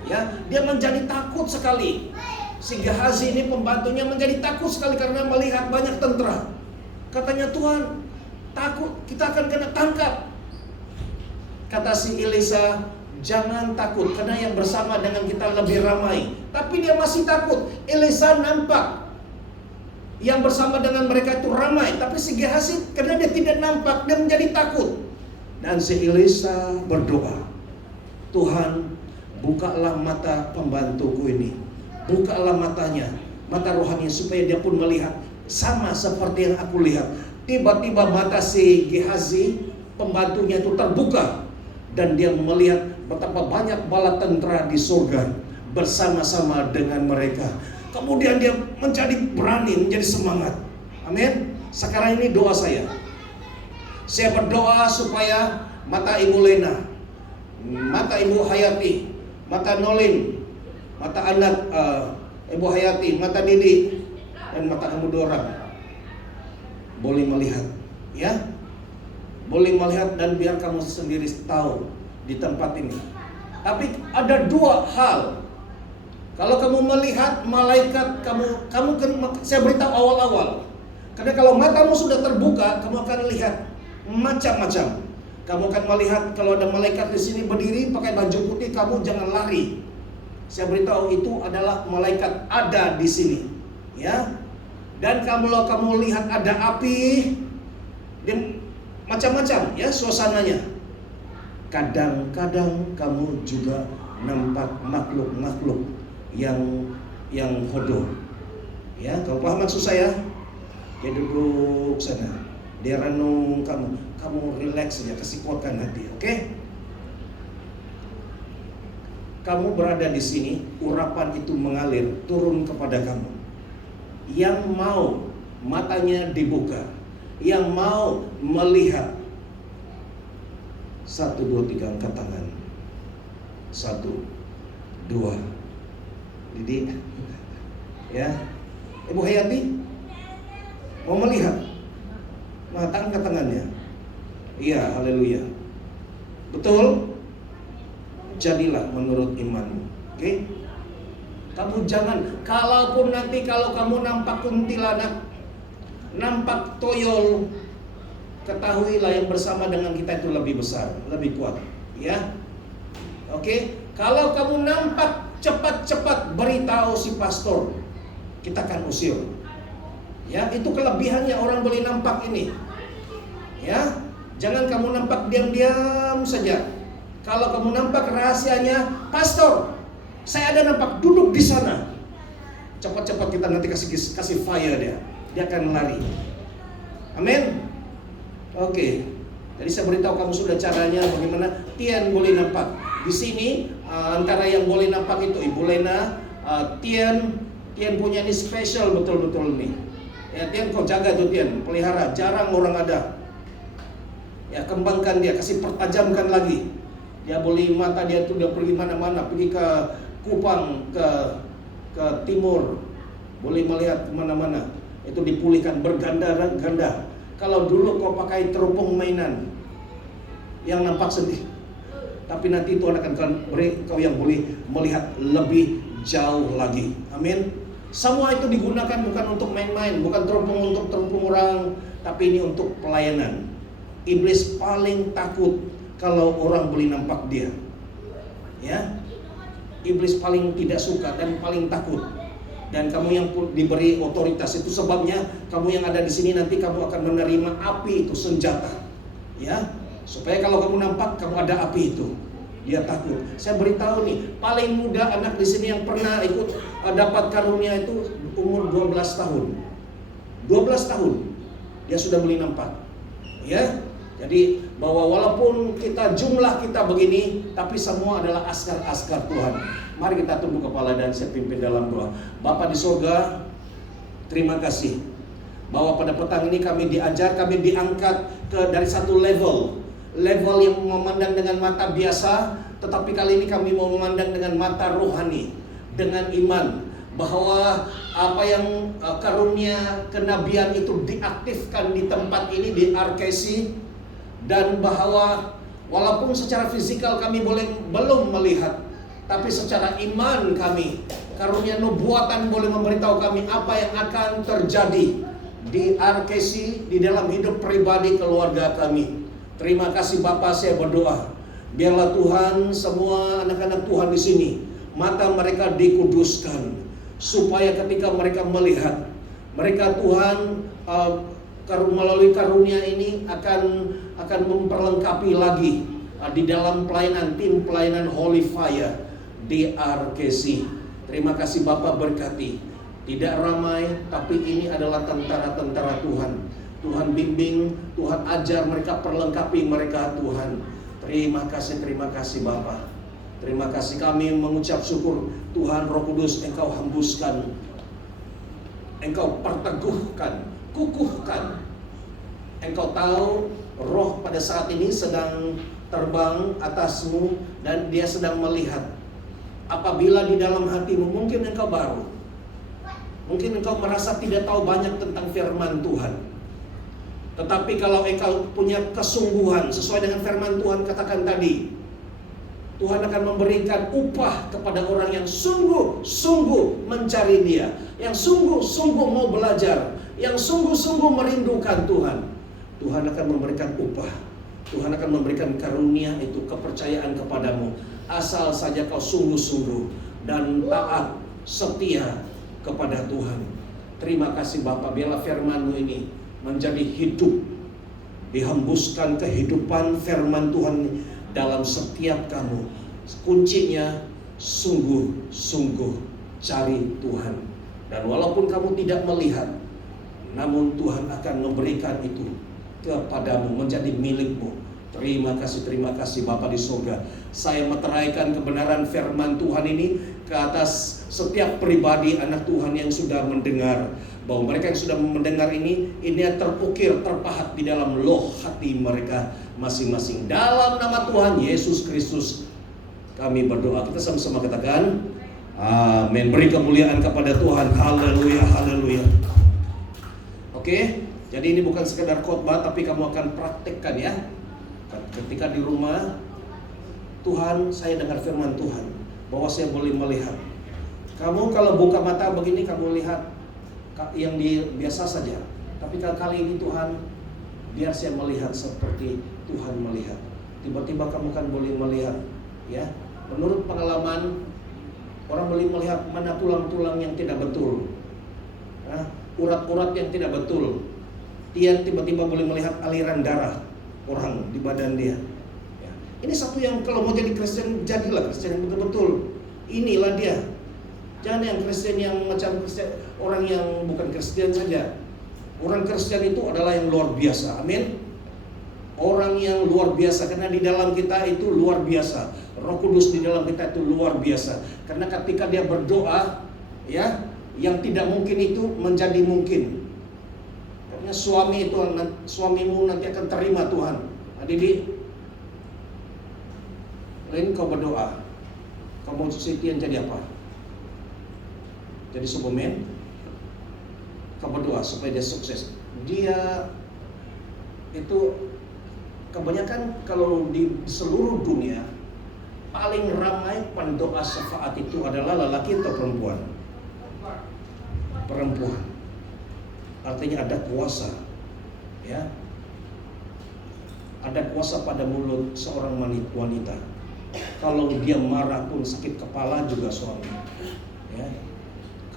Ya, dia menjadi takut sekali. Si Gehazi ini pembantunya menjadi takut sekali karena melihat banyak tentara. Katanya, Tuhan, takut kita akan kena tangkap. Kata si Elisa, jangan takut karena yang bersama dengan kita lebih ramai. Tapi dia masih takut. Elisa nampak yang bersama dengan mereka itu ramai, tapi si Gehazi karena dia tidak nampak, dia menjadi takut. Dan si Elisa berdoa, Tuhan, bukalah mata pembantuku ini, bukalah matanya, mata rohani, supaya dia pun melihat sama seperti yang aku lihat. Tiba-tiba mata si Gehazi, pembantunya itu terbuka, dan dia melihat betapa banyak bala tentara di surga bersama-sama dengan mereka. Kemudian dia menjadi berani, menjadi semangat. Amin. Sekarang ini doa saya. Saya berdoa supaya mata Ibu Lena mata Ibu Hayati, mata Nolin, mata anak Ibu Hayati, mata Didi, dan mata kamu dua orang boleh melihat, ya, boleh melihat, dan biar kamu sendiri tahu di tempat ini. Tapi ada dua hal. Kalau kamu melihat malaikat, kamu saya beritahu awal-awal. Karena kalau matamu sudah terbuka, kamu akan lihat macam-macam. Kamu akan melihat kalau ada malaikat di sini berdiri pakai baju putih, kamu jangan lari. Saya beritahu itu adalah malaikat ada di sini, ya. Dan kalau kamu lihat ada api, dan macam-macam, ya, suasananya. Kadang-kadang kamu juga nampak makhluk-makhluk yang hodoh. Ya, kalau paham maksud saya, dia duduk sana, dia renung, kamu relax saja, kasih kuatkan hati, oke? Kamu berada di sini, urapan itu mengalir turun kepada kamu. Yang mau matanya dibuka, yang mau melihat. 1, 2, 3, angkat tangan. 1, 2. Didi, ya, Ibu Hayati mau melihat, angkat tangannya. Iya, haleluya. Betul? Jadilah menurut imanmu. Oke? Kamu jangan, kalaupun nanti kalau kamu nampak kuntilanak, nampak toyol, ketahuilah yang bersama dengan kita itu lebih besar, lebih kuat, ya. Oke? Kalau kamu nampak, cepat-cepat beritahu si pastor, kita akan usir. Ya, itu kelebihannya orang boleh nampak ini. Ya, jangan kamu nampak diam-diam saja. Kalau kamu nampak rahasianya, pastor, saya ada nampak duduk di sana. Cepat-cepat kita nanti kasih fire dia akan lari. Amin. Oke. Jadi saya beritahu kamu sudah caranya bagaimana Tian boleh nampak. Di sini antara yang boleh nampak itu Ibu Lena, Tian punya ini spesial betul-betul nih. Ya, Tian kau jaga tuh Tian, pelihara, jarang orang ada. Ya, kembangkan dia, kasih pertajamkan lagi. Dia boleh mata dia tuh dia pergi mana-mana, pergi ke Kupang, ke timur, boleh melihat kemana-mana. Itu dipulihkan berganda-ganda. Kalau dulu kau pakai teropong mainan yang nampak sedih, tapi nanti Tuhan akan beri kau yang boleh melihat lebih jauh lagi. Amin. Semua itu digunakan bukan untuk main-main, bukan teropong untuk teropong orang, tapi ini untuk pelayanan. Iblis paling takut kalau orang boleh nampak dia. Ya. Iblis paling tidak suka dan paling takut. Dan kamu yang diberi otoritas, itu sebabnya kamu yang ada di sini nanti kamu akan menerima api itu, senjata. Ya. Supaya kalau kamu nampak kamu ada api itu, dia takut. Saya beritahu nih, paling muda anak di sini yang pernah ikut dapat karunia itu umur 12 tahun. 12 tahun dia sudah boleh nampak. Ya. Jadi bahwa walaupun jumlah kita begini, tapi semua adalah askar-askar Tuhan. Mari kita tunduk kepala dan saya pimpin dalam doa. Bapa di surga, terima kasih bahwa pada petang ini kami diajar, kami diangkat dari satu level yang memandang dengan mata biasa, tetapi kali ini kami mau memandang dengan mata rohani, dengan iman bahwa apa yang karunia kenabian itu diaktifkan di tempat ini, di RKC, dan bahwa walaupun secara fisikal kami belum melihat, tapi secara iman kami, karunia nubuatan boleh memberitahu kami apa yang akan terjadi di RKC, di dalam hidup pribadi keluarga kami. Terima kasih Bapa, saya berdoa, biarlah Tuhan semua anak-anak Tuhan di sini, mata mereka dikuduskan, supaya ketika mereka melihat, mereka Tuhan melalui karunia ini akan memperlengkapi lagi di dalam pelayanan, tim pelayanan Holy Fire di RKC. Terima kasih Bapak, berkati. Tidak ramai, tapi ini adalah tentara-tentara Tuhan. Tuhan bimbing, Tuhan ajar mereka, perlengkapi mereka Tuhan. Terima kasih Bapak. Terima kasih, kami mengucap syukur Tuhan Roh Kudus, Engkau hembuskan, Engkau perteguhkan, kukuhkan. Engkau tahu roh pada saat ini sedang terbang atasmu dan dia sedang melihat. Apabila di dalam hatimu mungkin engkau baru, mungkin engkau merasa tidak tahu banyak tentang firman Tuhan. Tetapi kalau engkau punya kesungguhan sesuai dengan firman Tuhan katakan tadi, Tuhan akan memberikan upah kepada orang yang sungguh-sungguh mencari Dia, yang sungguh-sungguh mau belajar, yang sungguh-sungguh merindukan Tuhan. Tuhan akan memberikan upah. Tuhan akan memberikan karunia itu, kepercayaan kepadamu. Asal saja kau sungguh-sungguh dan taat, setia kepada Tuhan. Terima kasih Bapa, biarlah firman-Mu ini menjadi hidup, dihembuskan kehidupan firman Tuhan dalam setiap kamu. Kuncinya sungguh-sungguh cari Tuhan. Dan walaupun kamu tidak melihat, namun Tuhan akan memberikan itu kepadamu, menjadi milikmu. Terima kasih Bapa di surga. Saya meteraikan kebenaran firman Tuhan ini ke atas setiap pribadi anak Tuhan yang sudah mendengar, bahwa mereka yang sudah mendengar ini terukir, terpahat di dalam loh hati mereka masing-masing. Dalam nama Tuhan Yesus Kristus kami berdoa. Kita sama-sama katakan amin. Beri kemuliaan kepada Tuhan. Haleluya, haleluya. Oke, jadi ini bukan sekedar khotbah, tapi kamu akan praktekkan ya. Ketika di rumah, Tuhan, saya dengar firman Tuhan bahwa saya boleh melihat. Kamu kalau buka mata begini, kamu lihat yang biasa saja. Tapi kali ini Tuhan, biar saya melihat seperti Tuhan melihat. Tiba-tiba kamu kan boleh melihat, ya. Menurut pengalaman, orang boleh melihat mana tulang-tulang yang tidak betul, urat-urat yang tidak betul. Dia tiba-tiba boleh melihat aliran darah orang di badan dia. Ya. Ini satu yang kalau mau jadi Kristen, jadilah Kristen yang betul-betul. Inilah dia. Jangan yang Kristen yang macam Kristen, orang yang bukan Kristen saja. Orang Kristen itu adalah yang luar biasa. Amin. Orang yang luar biasa, karena di dalam kita itu luar biasa. Roh Kudus di dalam kita itu luar biasa. Karena ketika dia berdoa, ya, yang tidak mungkin itu menjadi mungkin. Karena suamimu nanti akan terima Tuhan. Adik-adik, lain kau berdoa, kau mau Sitian jadi apa? Jadi Superman? Kau berdoa supaya dia sukses. Dia itu kebanyakan kalau di seluruh dunia paling ramai pendoa syafaat itu adalah lelaki atau perempuan? Perempuan. Artinya ada kuasa, ya. Ada kuasa pada mulut seorang wanita. Kalau dia marah pun sakit kepala juga suami, ya.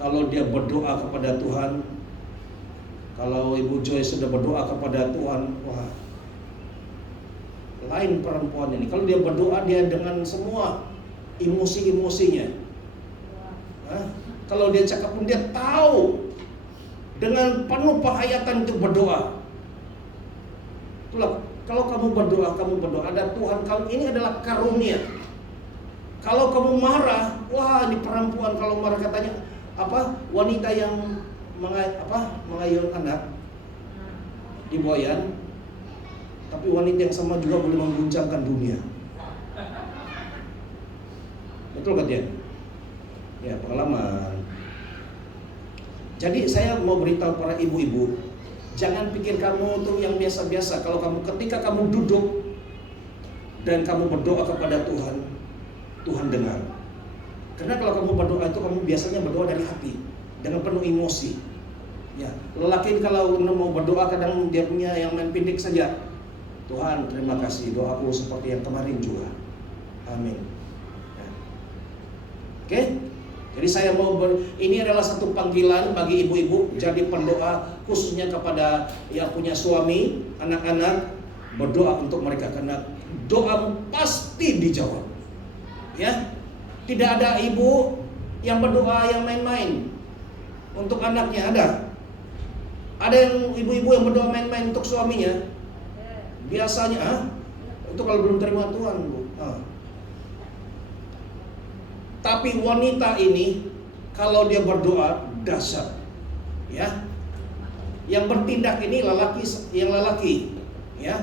Kalau dia berdoa kepada Tuhan, kalau Ibu Joy sudah berdoa kepada Tuhan, wah, lain perempuan ini. Kalau dia berdoa, dia dengan semua emosi-emosinya. Kalau dia cakap pun dia tahu dengan penuh penghayatan untuk berdoa. Itulah, kalau kamu berdoa, ada Tuhan kamu, ini adalah karunia. Kalau kamu marah, wah, ini perempuan kalau marah katanya apa? Wanita yang mengayun anak di boyan, tapi wanita yang sama juga boleh mengguncangkan dunia. Betul kan dia? Ya, pengalaman. Jadi saya mau beritahu para ibu-ibu, jangan pikir kamu tuh yang biasa-biasa. Kalau ketika kamu duduk dan kamu berdoa kepada Tuhan, Tuhan dengar. Karena kalau kamu berdoa itu kamu biasanya berdoa dari hati, dengan penuh emosi. Ya, lelaki kalau mau berdoa kadang dia punya yang main pindik saja. Tuhan, terima kasih, doaku seperti yang kemarin juga. Amin. Ya. Oke? Jadi saya ini adalah satu panggilan bagi ibu-ibu jadi pendoa, khususnya kepada yang punya suami, anak-anak, berdoa untuk mereka karena doa pasti dijawab. Ya, tidak ada ibu yang berdoa yang main-main untuk anaknya, ada. Ada yang ibu-ibu yang berdoa main-main untuk suaminya. Biasanya, itu kalau belum terima Tuhan, Bu. Tapi wanita ini kalau dia berdoa dahsyat, ya. Yang bertindak ini lelaki, ya.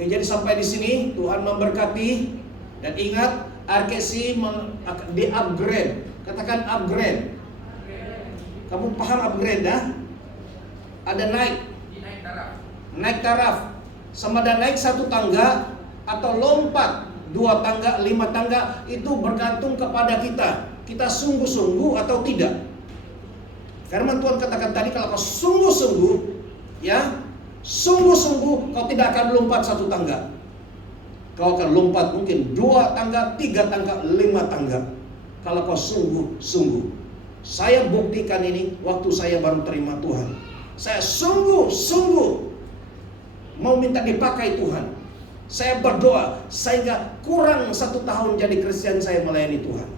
Oke, jadi sampai di sini Tuhan memberkati. Dan ingat, RKC di-upgrade. Katakan upgrade. Kamu paham upgrade dah? Ada naik. Naik taraf. Sama ada naik 1 tangga atau lompat 2 tangga, 5 tangga, itu bergantung kepada kita. Kita sungguh-sungguh atau tidak. Firman Tuhan katakan tadi, kalau kau sungguh-sungguh, ya, sungguh-sungguh, kau tidak akan lompat 1 tangga. Kau akan lompat mungkin 2 tangga, 3 tangga, 5 tangga. Kalau kau sungguh-sungguh. Saya buktikan ini waktu saya baru terima Tuhan. Saya sungguh-sungguh mau minta dipakai Tuhan. Saya berdoa sehingga kurang 1 tahun jadi Kristen saya melayani Tuhan.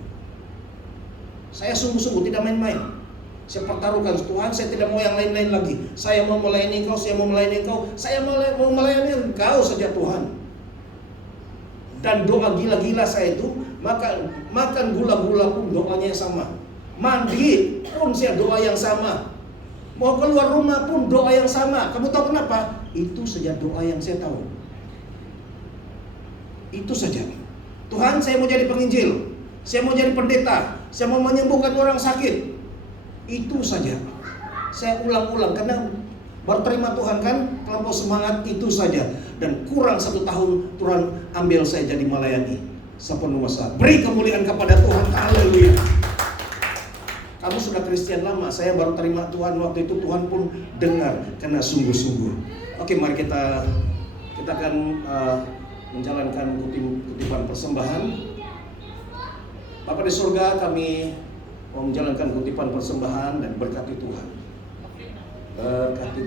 Saya sungguh-sungguh, tidak main-main. Saya pertaruhkan Tuhan, saya tidak mau yang lain-lain lagi. Saya mau melayani Engkau, saya mau melayani Engkau, saya mau melayani Engkau saja Tuhan. Dan doa gila-gila saya itu, makan gula-gula pun doanya sama. Mandi pun saya doa yang sama. Mau keluar rumah pun doa yang sama. Kamu tahu kenapa? Itu saja doa yang saya tahu. Itu saja. Tuhan, saya mau jadi penginjil, saya mau jadi pendeta, saya mau menyembuhkan orang sakit. Itu saja. Saya ulang-ulang karena baru terima Tuhan kan, terlampau semangat, itu saja. Dan kurang 1 tahun Tuhan ambil saya jadi melayani sepenuh masa. Beri kemuliaan kepada Tuhan. Haleluya. Kamu sudah Kristen lama, saya baru terima Tuhan waktu itu, Tuhan pun dengar karena sungguh-sungguh. Oke, mari kita akan menjalankan kutipan persembahan. Bapa di surga, kami mau menjalankan kutipan persembahan dan berkati Tuhan. Berkati.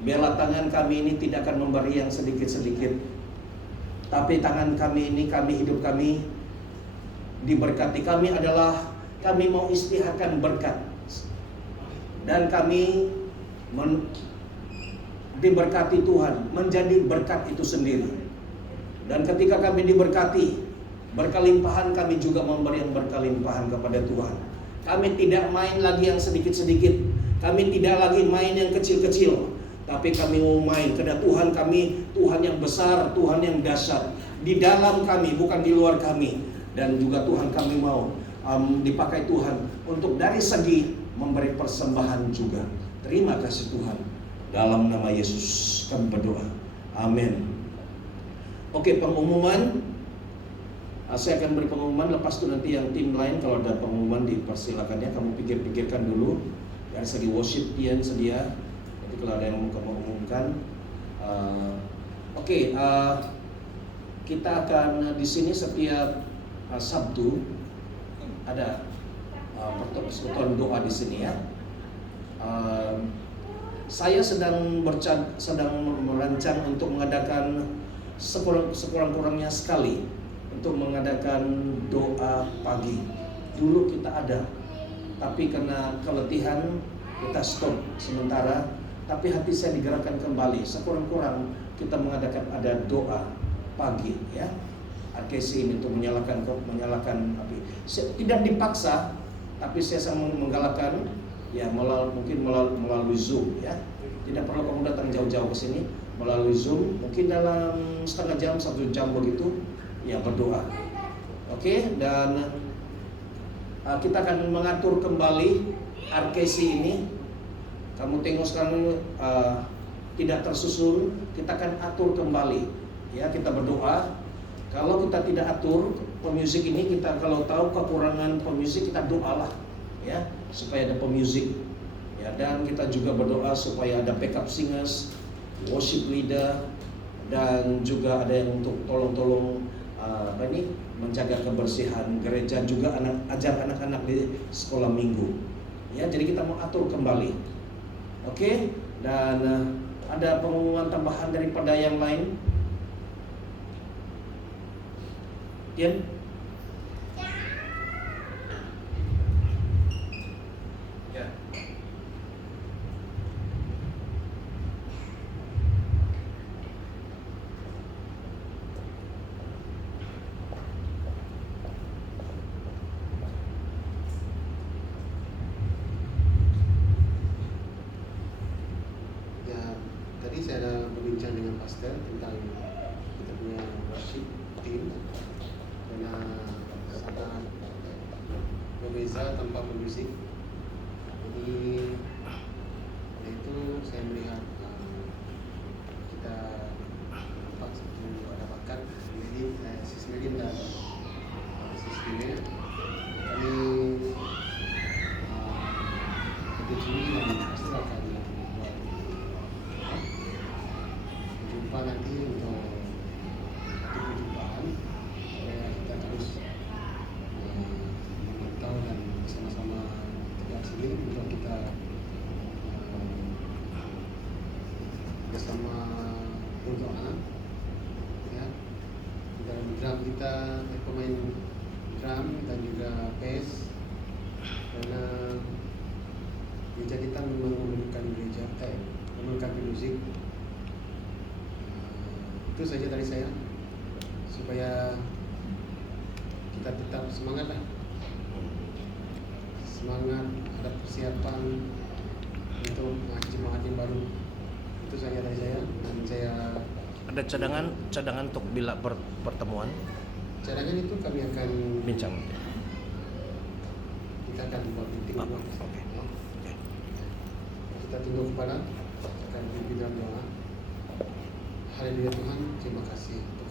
Biarlah tangan kami ini tidak akan memberi yang sedikit-sedikit, tapi tangan kami ini, hidup kami diberkati. Kami mau istiharkan berkat, dan kami diberkati Tuhan, menjadi berkat itu sendiri. Dan ketika kami diberkati berkelimpahan, kami juga memberi yang berkelimpahan kepada Tuhan. Kami tidak main lagi yang sedikit-sedikit, kami tidak lagi main yang kecil-kecil, tapi kami mau main karena Tuhan kami, Tuhan yang besar, Tuhan yang dahsyat di dalam kami, bukan di luar kami. Dan juga Tuhan kami mau dipakai Tuhan untuk dari segi memberi persembahan juga. Terima kasih Tuhan. Dalam nama Yesus kami berdoa. Amin. Oke, pengumuman. Saya akan beri pengumuman. Lepas itu nanti yang tim lain kalau ada pengumuman dipersilakannya. Kamu pikir-pikirkan dulu dari segi worship pian sedia. Nanti kalau ada yang mau mengumumkan. Kita akan di sini setiap Sabtu ada persekutuan doa di sini ya. Saya sedang merancang untuk mengadakan sekurang-kurangnya sekali untuk mengadakan doa pagi. Dulu kita ada, tapi karena keletihan kita stop sementara. Tapi hati saya digerakkan kembali. Sekurang-kurang kita mengadakan ada doa pagi ya. RKC ini untuk menyalakan api. Tidak dipaksa, tapi saya sangat menggalakkan ya mungkin melalui Zoom ya. Tidak perlu kamu datang jauh-jauh ke sini, melalui Zoom mungkin dalam setengah jam, 1 jam begitu ya berdoa. Oke, dan kita akan mengatur kembali RKC ini. Kamu tengok sekarang tidak tersusun, kita akan atur kembali ya, kita berdoa. Kalau kita tidak atur pemusik ini, kita kalau tahu kekurangan pemusik, kita doalah ya supaya ada pemusik ya. Dan kita juga berdoa supaya ada backup singers, worship leader, dan juga ada yang untuk tolong menjaga kebersihan gereja, juga ajar anak-anak di sekolah minggu ya. Jadi kita mau atur kembali. Oke, dan ada pengumuman tambahan daripada yang lain? Tian? Ya. Tadi saya ada berbincang dengan pastor tentang kita punya worship team, karena sangat berbeza tanpa musik. Jadi oleh itu saya melihat kita dapatkan Sis Melin dan Sis Melin, kami berjumpa dan pasti akan buat jumpa nanti untuk perjumpaan supaya kita terus memantau dan bersama-sama tegak sini untuk kita bersama berdoa, ya. Dalam drum kita, pemain drum dan juga bass, karena gereja kita memang memerlukan memerlukan musik. Itu saja dari saya, supaya kita tetap semangat lah, semangat ada persiapan untuk jemaat yang baru. Itu saja dari saya, dan saya Ada cadangan untuk bila pertemuan cadangan itu kami akan bincang. kita akan buat meeting dulu. Oke. Kita tunduk kepala, akan pimpin dalam doa. Haleluya Tuhan, terima kasih untuk